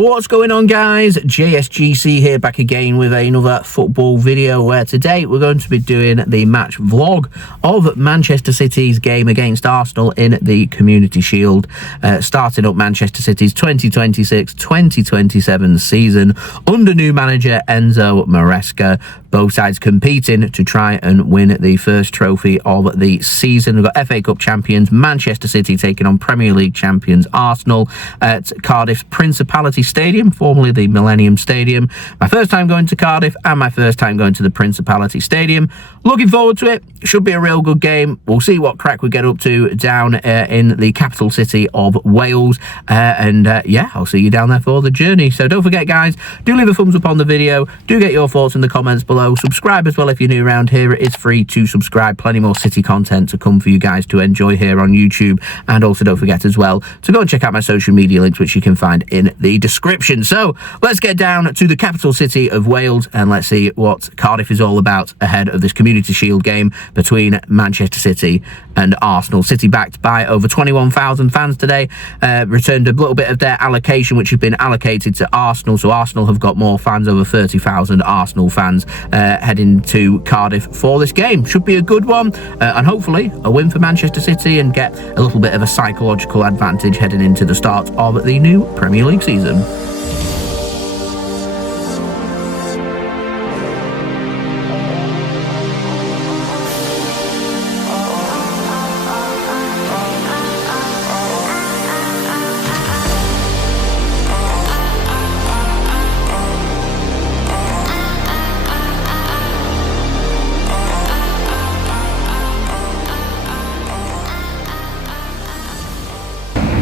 What's going on, guys? JSGC here, back again with another football video, where today we're going to be doing the match vlog of Manchester City's game against Arsenal in the Community Shield, starting up Manchester City's 2026-2027 season under new manager Enzo Maresca. Both sides competing to try and win the first trophy of the season. We've got FA Cup champions Manchester City taking on Premier League champions Arsenal at Cardiff's Principality Stadium, formerly the Millennium Stadium. My first time going to Cardiff and my first time going to the Principality Stadium. Looking forward to it. Should be a real good game. We'll see what crack we get up to down in the capital city of Wales. Yeah, I'll see you down there for the journey. So don't forget, guys, do leave a thumbs up on the video. Do get your thoughts in the comments below. Subscribe as well if you're new around here. It is free to subscribe. Plenty more City content to come for you guys to enjoy here on YouTube. And also don't forget as well to go and check out my social media links, which you can find in the description. So let's get down to the capital city of Wales and let's see what Cardiff is all about ahead of this Community Shield game between Manchester City and Arsenal. City, backed by over 21,000 fans today, returned a little bit of their allocation, which has been allocated to Arsenal. So Arsenal have got more fans, over 30,000 Arsenal fans heading to Cardiff for this game. Should be a good one, and hopefully a win for Manchester City and get a little bit of a psychological advantage heading into the start of the new Premier League season.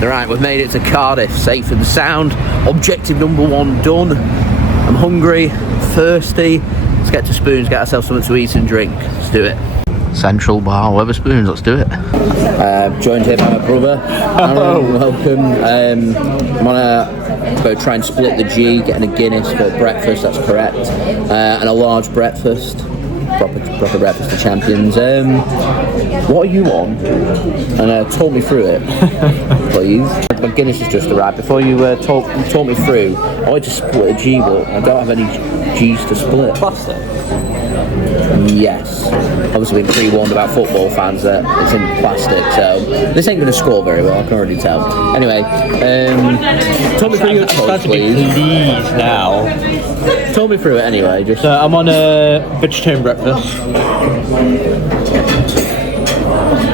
Right, we've made it to Cardiff, safe and sound. Objective number one done. I'm hungry, thirsty. Let's get to Spoons, get ourselves something to eat and drink. Let's do it. Central Bar, Wetherspoons, let's do it. Joined here by my brother. Hello. Welcome. I'm gonna go try and split the G, getting a Guinness for breakfast, that's correct. And a large breakfast. Proper breakfast for champions. What are you on? And talk me through it, please. My Guinness has just arrived. Before you talk me through, I want to split a G, but I don't have any G's to split. Plastic? Yes. Obviously been pre-warned about football fans that it's in plastic, so this ain't going to score very well, I can already tell. Anyway, talk me through your choice, please. Please, now. Talk me through it anyway. Just. So I'm on a vegetarian breakfast.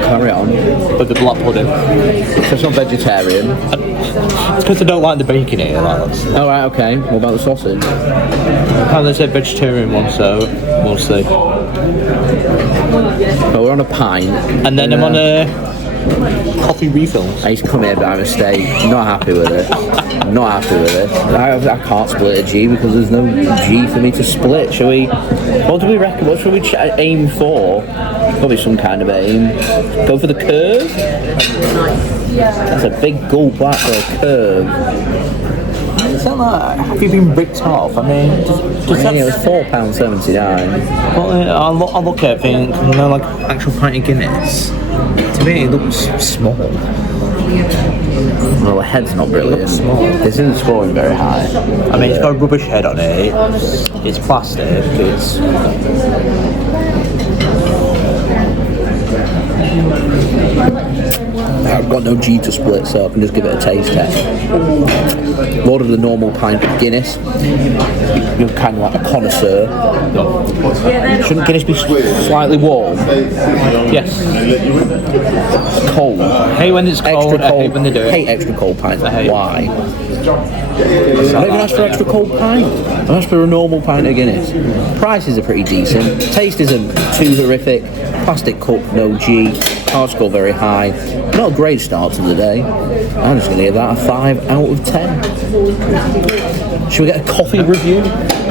Carry on. With the black pudding. So it's not vegetarian. It's because I don't like the bacon here. Oh, right, okay. What about the sausage? Apparently they said vegetarian one, so we'll see. Well, we're on a pint. And then I'm on a coffee refill. I used to come here by mistake. I'm not happy with it. I'm not happy with it. I can't split a G because there's no G for me to split. Shall we? What do we reckon? What should we aim for? Probably some kind of aim. Go for the curve? That's a big gulp, that, for a curve. Is that like, have you been ripped off? I mean, It was £4.79. Well, I look at it thinking, like actual pint of Guinness. To me, it looks small. Well, the head's not brilliant. It looks small. This isn't scoring very high. I mean, it's got a rubbish head on it. It's plastic. It's. I've got no G to split, so I can just give it a taste test. More of the normal pint of Guinness. You're kind of like a connoisseur. Shouldn't Guinness be slightly warm? Yes. Cold. Hey, when it's cold. Extra cold. I hate when they do it. I hate extra cold pints. Why? I don't even ask for extra cold pint. I asked for a normal pint of Guinness. Prices are pretty decent. Taste isn't too horrific. Plastic cup, no G. Can't score very high. Not a great start to the day. I'm just going to give that a 5 out of 10. Should we get a coffee review?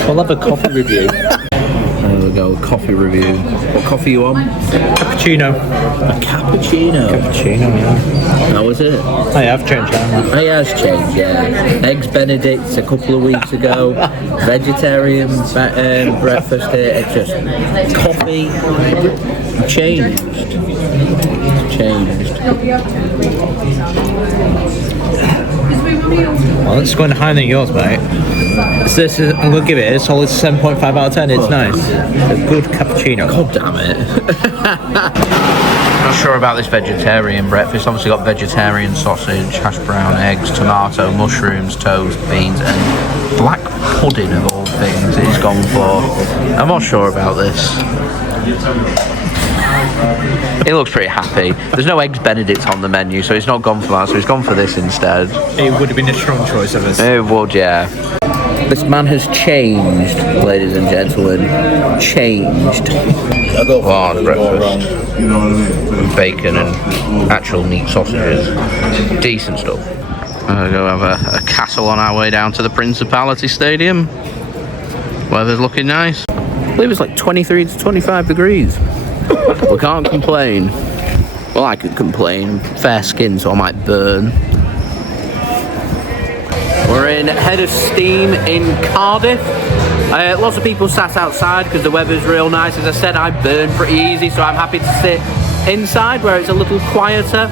We'll have a coffee review. There we go, coffee review. What coffee you on? Cappuccino. A cappuccino? Cappuccino, yeah. How was it? I have changed, haven't I? It has changed, yeah. Eggs Benedict a couple of weeks ago. Vegetarian breakfast here. It's just coffee. Changed. Well, it's going higher than yours, mate. This is, I'm going to give it a solid 7.5 out of 10. It's nice. It's a good cappuccino. God damn it. Not sure about this vegetarian breakfast. Obviously got vegetarian sausage, hash brown, eggs, tomato, mushrooms, toast, beans, and black pudding of all things he's gone for. I'm not sure about this. He looks pretty happy. There's no eggs Benedict on the menu, so he's not gone for that, so he's gone for this instead. It would have been a strong choice of us. It would, yeah. This man has changed, ladies and gentlemen. Changed. Oh, the breakfast. Bacon and actual neat sausages. Decent stuff. We'll go have a castle on our way down to the Principality Stadium. Weather's looking nice. I believe it's like 23 to 25 degrees. We can't complain. Well, I could complain. Fair skin, so I might burn. We're in Head of Steam in Cardiff. Lots of people sat outside because the weather's real nice. As I said, I burn pretty easy, so I'm happy to sit inside where it's a little quieter.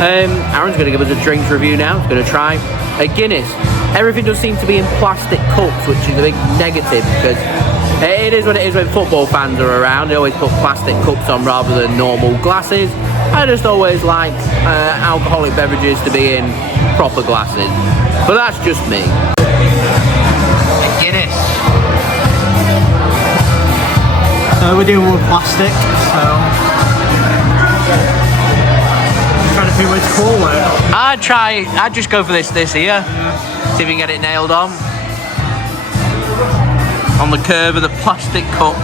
Aaron's going to give us a drinks review now. He's going to try a Guinness. Everything does seem to be in plastic cups, which is a big negative because it is what it is when football fans are around. They always put plastic cups on rather than normal glasses. I just always like alcoholic beverages to be in proper glasses. But that's just me. Guinness. So we're doing with plastic, so trying to think what it's called. I'd just go for this here. See if we can get it nailed on. On the curve of the plastic cup.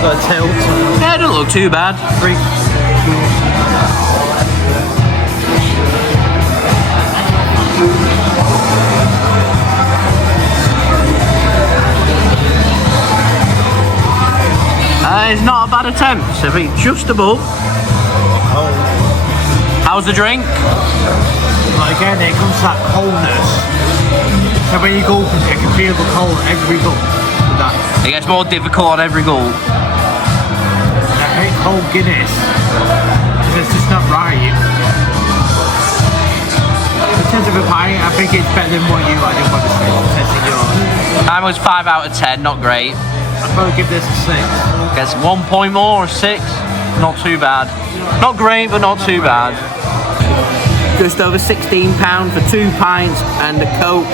Got a tilt. Yeah, it doesn't look too bad. It's not a bad attempt. So I think just above. How's the drink? But again, it comes to that coldness. So when you go up, you can feel the cold every gulp. It gets more difficult on every gulp. I hate cold Guinness. It's just not right. In terms of a pint, I think it's better than what you like. Testing yours. Mine was 5 out of 10, not great. I'd probably give this a 6. Guess 1 point more or 6. Not too bad. Not great, but not too bad. Just over £16 for 2 pints and a Coke.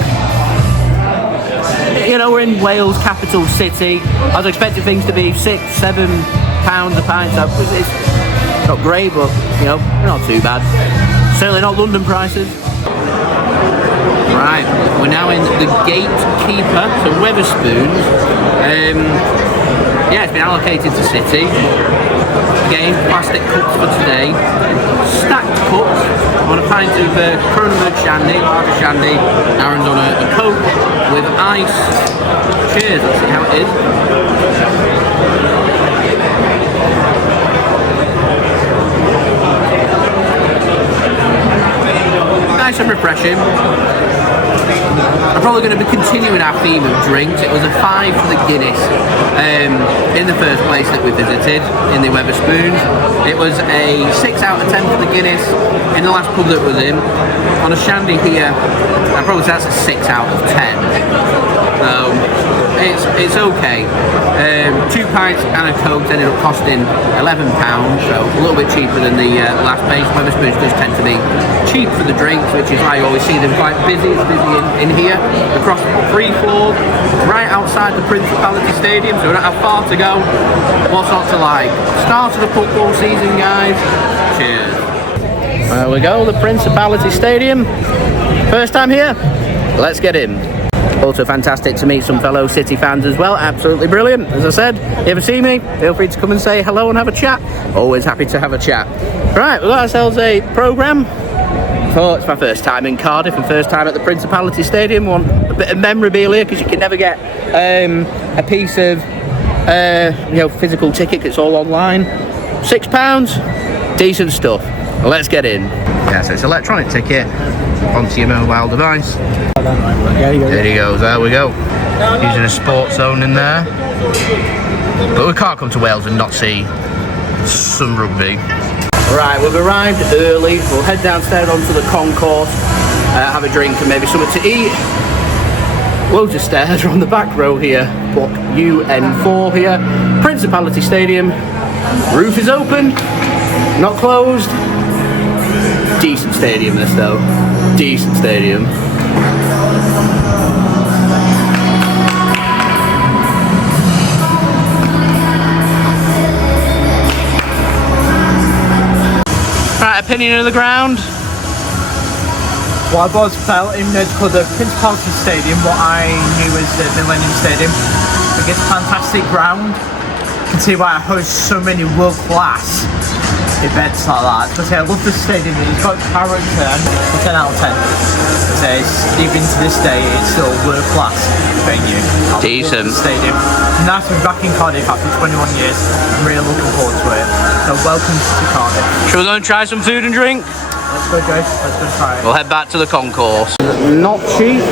You know, we're in Wales' capital city. I was expecting things to be £6, £7 a pint. So it's not great, but you know, not too bad. Certainly not London prices. Right, we're now in the Gatekeeper, so Wetherspoons. Yeah, it's been allocated to City. Again, plastic cups for today. Stacked cups. On a pint of Cronenberg shandy, larger shandy. Aaron's on a Coke with ice. Cheers, let's see how it is. Nice and refreshing. I'm probably going to be continuing our theme of drinks. It was a 5 for the Guinness in the first place that we visited in the Wetherspoons. It was a 6 out of 10 for the Guinness in the last pub that was in. On a shandy here, I'd probably say that's a 6 out of 10. So it's okay. 2 pints and a Coke ended up costing £11, so a little bit cheaper than the last place. Wetherspoons does tend to be cheap for the drinks, which is why you always see them quite busy. It's busy in here, across 3 floors, right outside the Principality Stadium, so we don't have far to go. What's not to like? Start of the football season, guys. Cheers. There we go, the Principality Stadium. First time here, let's get in. Also fantastic to meet some fellow City fans as well. Absolutely brilliant. As I said, if you ever see me, feel free to come and say hello and have a chat. Always happy to have a chat. Right, we've got ourselves a programme. Oh, it's my first time in Cardiff and first time at the Principality Stadium. Want a bit of memorabilia because you can never get a piece of physical ticket. It's all online. £6, decent stuff. Let's get in. Yeah, so it's electronic ticket onto your mobile device. There he goes, there we go. Using a sports zone in there. But we can't come to Wales and not see some rugby. Right, we've arrived early. We'll head downstairs onto the concourse, have a drink and maybe something to eat. Loads of stairs are on the back row here. Block UN4 here. Principality Stadium. Roof is open, not closed. Decent stadium this though. Decent stadium. Right, opinion of the ground? Well, I've always felt, even though it's called the Principality Stadium, what I knew as the Millennium Stadium, I think it's a fantastic ground. You can see why it hosts so many world-class events like that. Especially, I love the stadium. It's got character, and 10 out of 10. Even to this day, it's still a world-class venue. Decent. Stadium. Nice to be back in Cardiff after 21 years. I'm really looking forward to it. So welcome to Cardiff. Should we go and try some food and drink? Let's go, Joe. Let's go try it. We'll head back to the concourse. Not cheap.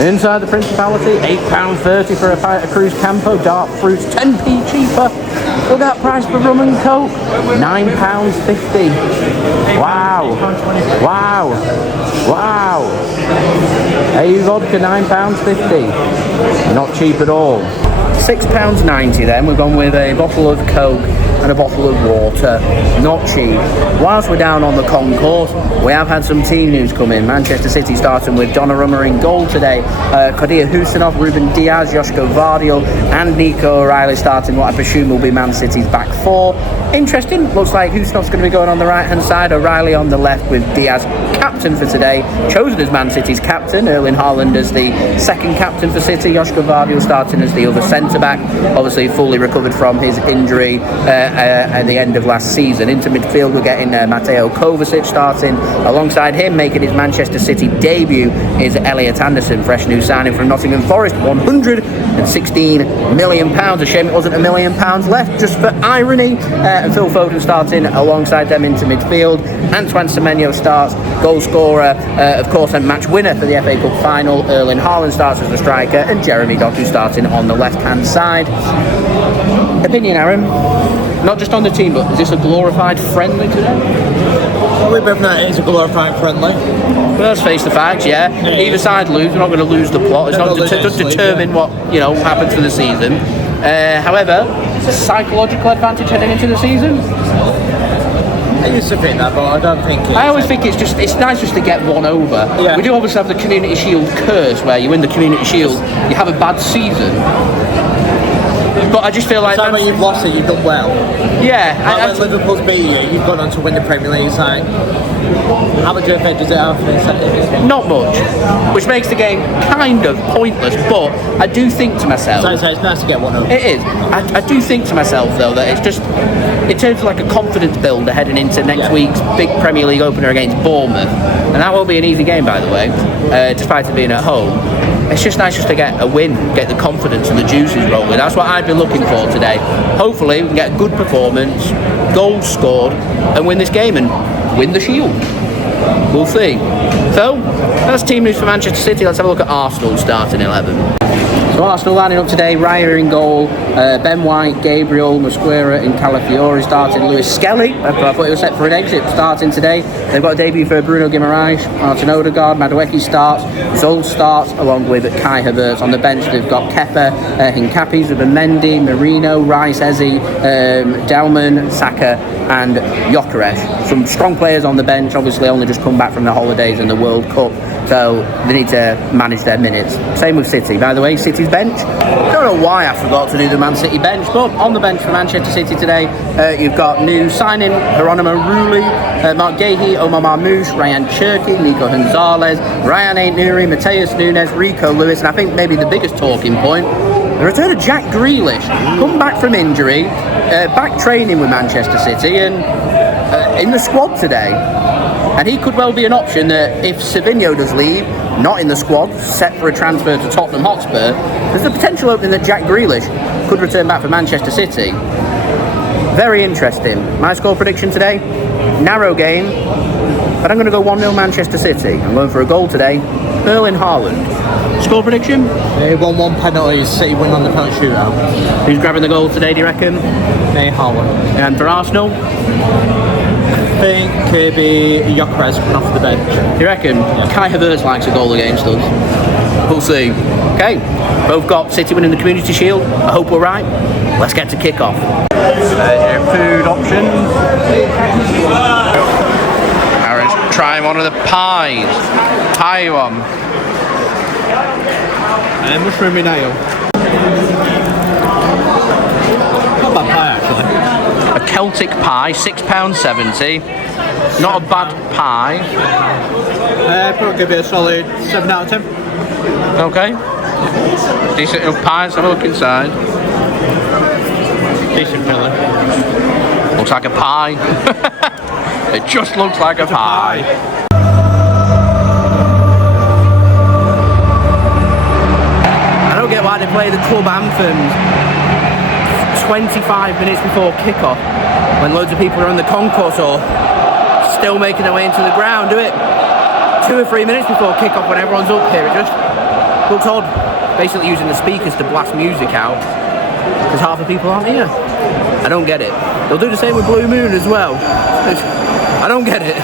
Inside the Principality, £8.30 for a pint of Cruz Campo. Dark fruits, 10p cheaper. Look at that price for rum and coke, £9.50. Wow. Wow. Wow. AU vodka, £9.50. Not cheap at all. £6.90 then. We've gone with a bottle of coke and a bottle of water. Not cheap. Whilst we're down on the concourse, we have had some team news come in. Manchester City starting with Donnarumma in goal today. Kadir Husinov, Ruben Diaz, Joško Vardiol and Nico O'Reilly starting what I presume will be Man City's back four. Interesting. Looks like Husinov's going to be going on the right hand side, O'Reilly on the left with Diaz captain for today. Chosen as Man City's captain, Erling Haaland as the second captain for City. Joško Vardiol starting as the other centre-back. Obviously fully recovered from his injury at the end of last season. Into midfield we're getting Mateo Kovacic starting. Alongside him, making his Manchester City debut, is Elliot Anderson, fresh new signing from Nottingham Forest, £116 million. A shame it wasn't £1 million left, just for irony. And Phil Foden starting alongside them into midfield. Antoine Semenyo starts, goal scorer, of course, and match winner for the FA Cup final. Erling Haaland starts as the striker, and Jeremy Doku starting on the left-hand side. Opinion, Aaron? Not just on the team, but is this a glorified friendly today? Well, we both know it is a glorified friendly. Well, let's face the facts, yeah. Either side lose, we're not going to lose the plot. It's not to determine what happens for the season. However, psychological advantage heading into the season. I used to think that, but I don't think I always think it's nice just to get one over. Yeah. We do obviously have the Community Shield curse, where you win the Community Shield, you have a bad season. But I just feel like when you've lost it, you've done well. Yeah. When Liverpool's beat you, you've gone on to win the Premier League. It's like, how much effect does it have? Not much, which makes the game kind of pointless. But I do think to myself, so it's nice to get one over. It is. I do think to myself though that it's just, in terms of like a confidence builder heading into next week's big Premier League opener against Bournemouth, and that won't be an easy game by the way, despite it being at home. It's just nice just to get a win, get the confidence and the juices rolling. That's what I'd be looking for today. Hopefully we can get a good performance, goals scored, and win this game and win the Shield. We'll see. So, that's team news for Manchester City. Let's have a look at Arsenal starting 11. So Arsenal lining up today, Raya in goal, Ben White, Gabriel, Mosquera and Calafiori starting, Lewis Skelly, I thought he was set for an exit, starting today. They've got a debut for Bruno Guimaraes, Martin Odegaard, Madueke starts, Zoll starts, along with Kai Havertz. On the bench they've got Kepa, Hincapie, Zubimendi, Merino, Rice, Eze, Dalman, Saka and Gyökeres. Some strong players on the bench, obviously only just come back from the holidays and the World Cup, so they need to manage their minutes. Same with City, by the way. City's bench, I don't know why I forgot to do the Man City bench, but on the bench for Manchester City today, you've got new signing Hieronymo Rulli, Mark Gahey, Omar Marmoush, Ryan Cherki, Nico Gonzalez, Ryan Aït-Nouri, Mateus Nunes, Rico Lewis, and I think maybe the biggest talking point, the return of Jack Grealish, come back from injury, back training with Manchester City and in the squad today. And he could well be an option that if Savinho does leave, not in the squad, set for a transfer to Tottenham Hotspur, there's the potential opening that Jack Grealish could return back for Manchester City. Very interesting. My score prediction today, narrow game, but I'm going to go 1-0 Manchester City. I'm going for a goal today, Erling Haaland. Score prediction? 1-1 penalties, City win on the penalty shootout. Who's grabbing the goal today, do you reckon? Haaland. And for Arsenal? think Kirby Gyökeres coming off the bench. You reckon? Kai Havertz likes a goal against us. We'll see. Okay, both got City winning the Community Shield. I hope we're right. Let's get to kick-off. There's your food options. Aaron's trying one of the pies. Pie one. And mushroom nail. Not bad pie actually. A Celtic pie, £6.70. Not a bad pie. Probably give it a solid 7 out of 10. Okay. Decent enough pie. Let's have a look inside. Decent filling. Looks like a pie. It just looks like a pie. I don't get why they play the club anthems 25 minutes before kick-off when loads of people are on the concourse or still making their way into the ground. Do it 2 or 3 minutes before kick-off when everyone's up here. It just looks odd. Basically using the speakers to blast music out because half the people aren't here. I don't get it. They'll do the same with Blue Moon as well. I don't get it.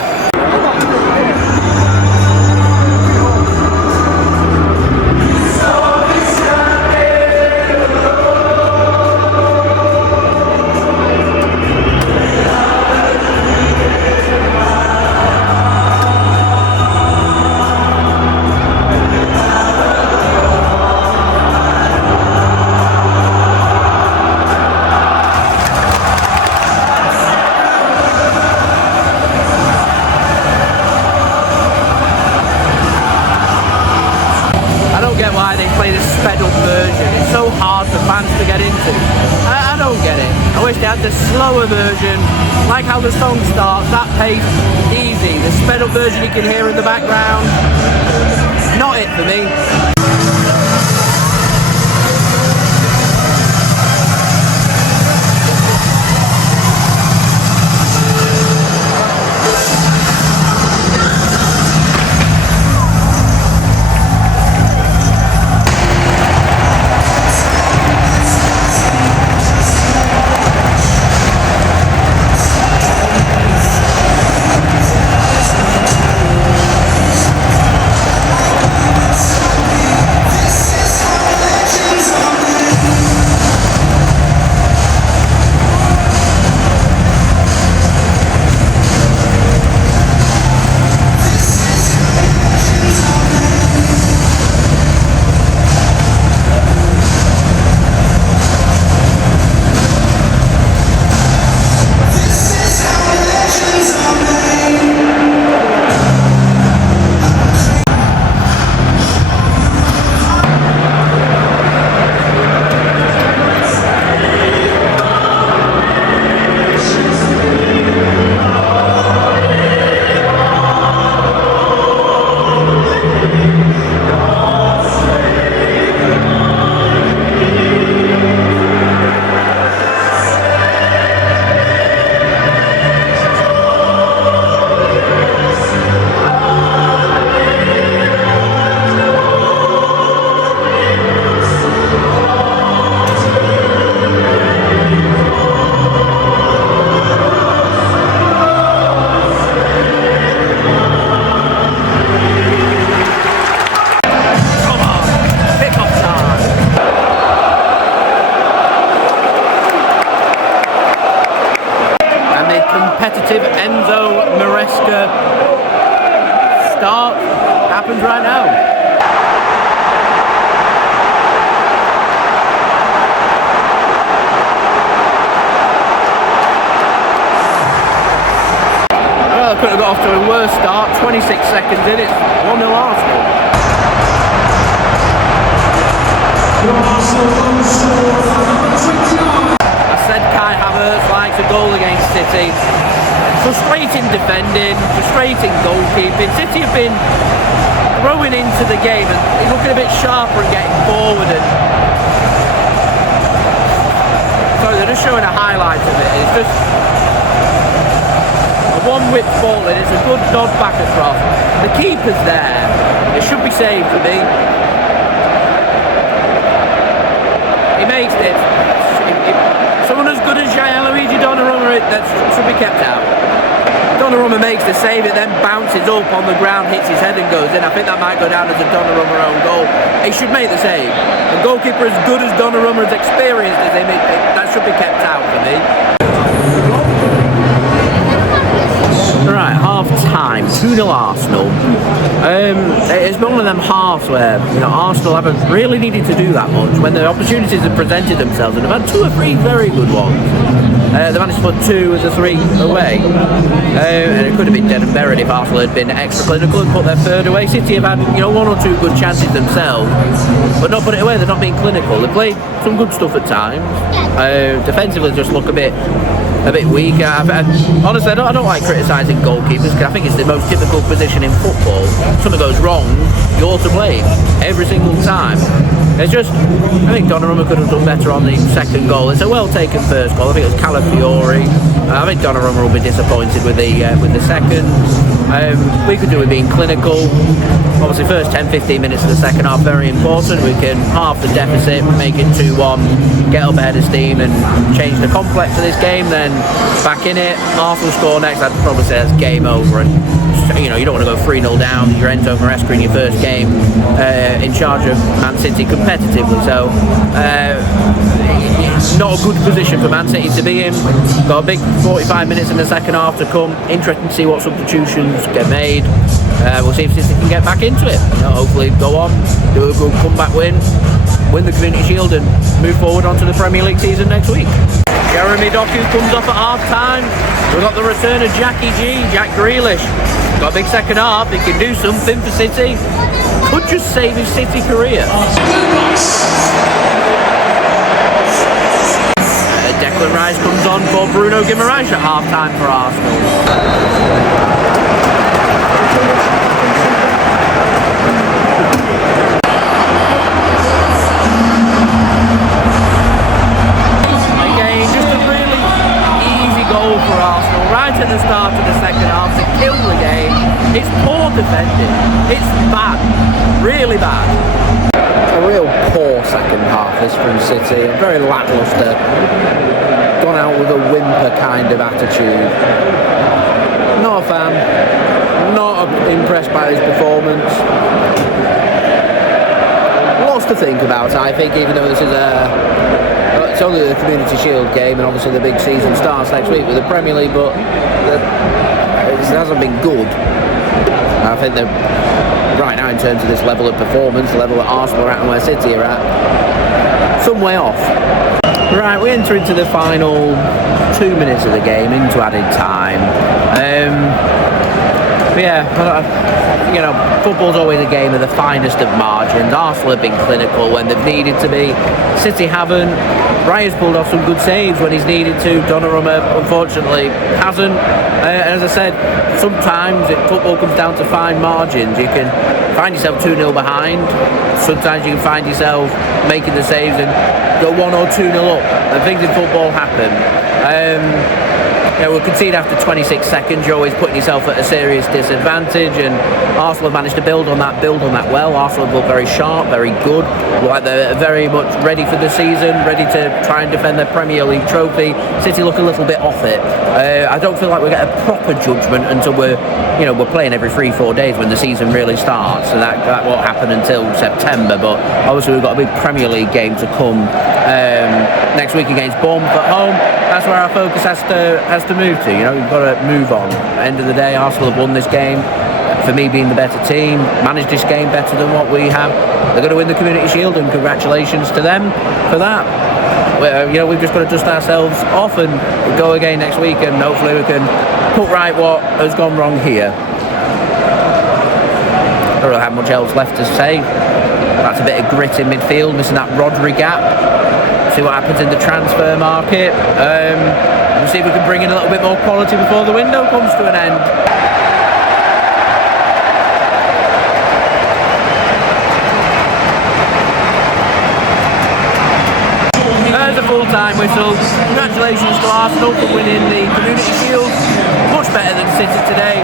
It's so hard for fans to get into. I don't get it. I wish they had the slower version, like how the song starts, that pace, easy. The sped up version you can hear in the background, not it for me. Start happens right now. Well, I couldn't have got off to a worse start. 26 seconds in, it's 1-0 Arsenal. I said Kai Havertz likes a goal against City. Frustrating defending, frustrating goalkeeping. City have been throwing into the game and looking a bit sharper and getting forward. And so they're just showing a highlight of it. It's just a one-whip ball and it's a good nod back across. The keeper's there. It should be saved for me. He makes it. Someone as good as Gianluigi Donnarumma, that should be kept out. Donnarumma makes the save, it then bounces up on the ground, hits his head and goes in. I think that might go down as a Donnarumma own goal. He should make the save. A goalkeeper as good as Donnarumma, as experienced as him, that should be kept out for me. Right, half time, 2-0 Arsenal. It's one of them halves where, you know, Arsenal haven't really needed to do that much when the opportunities have presented themselves, and they've had 2 or 3 very good ones. They managed to put 2 as a 3 away, and it could have been dead and buried if Arsenal had been extra clinical and put their 3rd away. City have had, you know, 1 or 2 good chances themselves, but not put it away. They're not being clinical. They played some good stuff at times. Defensively, just look a bit weak. Honestly, I don't like criticising goalkeepers, because I think it's the most difficult position in football. If something goes wrong, you're to blame every single time. It's just, I think Donnarumma could have done better on the 2nd goal. It's a well taken 1st goal. I think it was Calafiori. I think Donnarumma will be disappointed with the 2nd. We could do with being clinical. Obviously, first 10-15 minutes of the 2nd half very important. We can half the deficit, make it 2-1, get up ahead of steam, and change the complex of this game. Then back in it. Arsenal score next. I'd probably say that's game over. And you know, you don't want to go 3-0 down. You're Enzo Maresca in your first game in charge of Man City competitively. So not a good position for Man City to be in. Got a big 45 minutes in the 2nd half to come. Interesting to see what substitutions get made. We'll see if City can get back into it. You know, hopefully go on, do a good comeback win the Community Shield, and move forward onto the Premier League season next week. Jeremy Doku comes off at half time. We've got the return of Jack Grealish. Got a big 2nd half. He can do something for City. Could just save his City career. Declan Rice comes on for Bruno Guimaraes at half time for Arsenal. For Arsenal right at the start of the 2nd half to kill the game. It's poor defending. It's bad, really bad. A real poor 2nd half this from City. Very lacklustre. Gone out with a whimper kind of attitude. Not a fan. Not impressed by his performance. Lots to think about, I think, even though this is it's only the Community Shield game, and obviously the big season starts next week with the Premier League, but it hasn't been good. I think that right now, in terms of this level of performance, the level that Arsenal are at and where City are at, some way off. Right, we enter into the final 2 minutes of the game, into added time. You know, football's always a game of the finest of margins. Arsenal have been clinical when they've needed to be. City haven't. Raya's pulled off some good saves when he's needed to. Donnarumma, unfortunately, hasn't. And as I said, sometimes football comes down to fine margins. You can find yourself 2-0 behind. Sometimes you can find yourself making the saves and go 1 or 2-0 up. And things in football happen. We'll concede after 26 seconds. You're always putting yourself at a serious disadvantage, and Arsenal have managed to build on that well. Arsenal look very sharp, very good, look like they're very much ready for the season, ready to try and defend their Premier League trophy. City look a little bit off it. I don't feel like we get a proper judgment until we're playing every 3-4 days when the season really starts, so that won't happen until September. But obviously we've got a big Premier League game to come next week against Bournemouth at home. That's where our focus has to move to. You know, we've got to move on. At the end of the day, Arsenal have won this game. For me, being the better team, managed this game better than what we have. They're going to win the Community Shield, and congratulations to them for that. We've just got to dust ourselves off and go again next week, and hopefully we can put right what has gone wrong here. I don't really have much else left to say. That's a bit of grit in midfield, missing that Rodri gap. See what happens in the transfer market. We'll see if we can bring in a little bit more quality before the window comes to an end. There's a full-time whistle. Congratulations to Arsenal for winning the Community Shield. Much better than City today.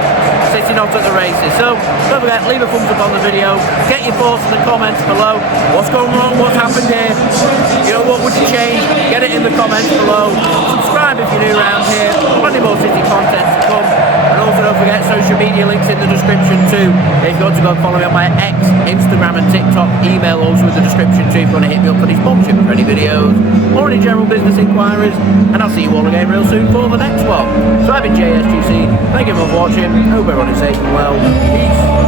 City not at the races. So don't forget, leave a thumbs up on the video. Get your thoughts in the comments below. What's going wrong? What's happened here? What would you change? Get it in the comments below. Subscribe if you're new around here. Plenty more City content to come. And Also, don't forget social media links in the description too. If you want to go and follow me on my X, Instagram and TikTok, email also in the description too if you want to hit me up for any sponsorship for any videos or any general business inquiries. And I'll see you all again real soon for the next one. So I've been JSGC. Thank you for watching. Hope everyone is safe and well. Peace.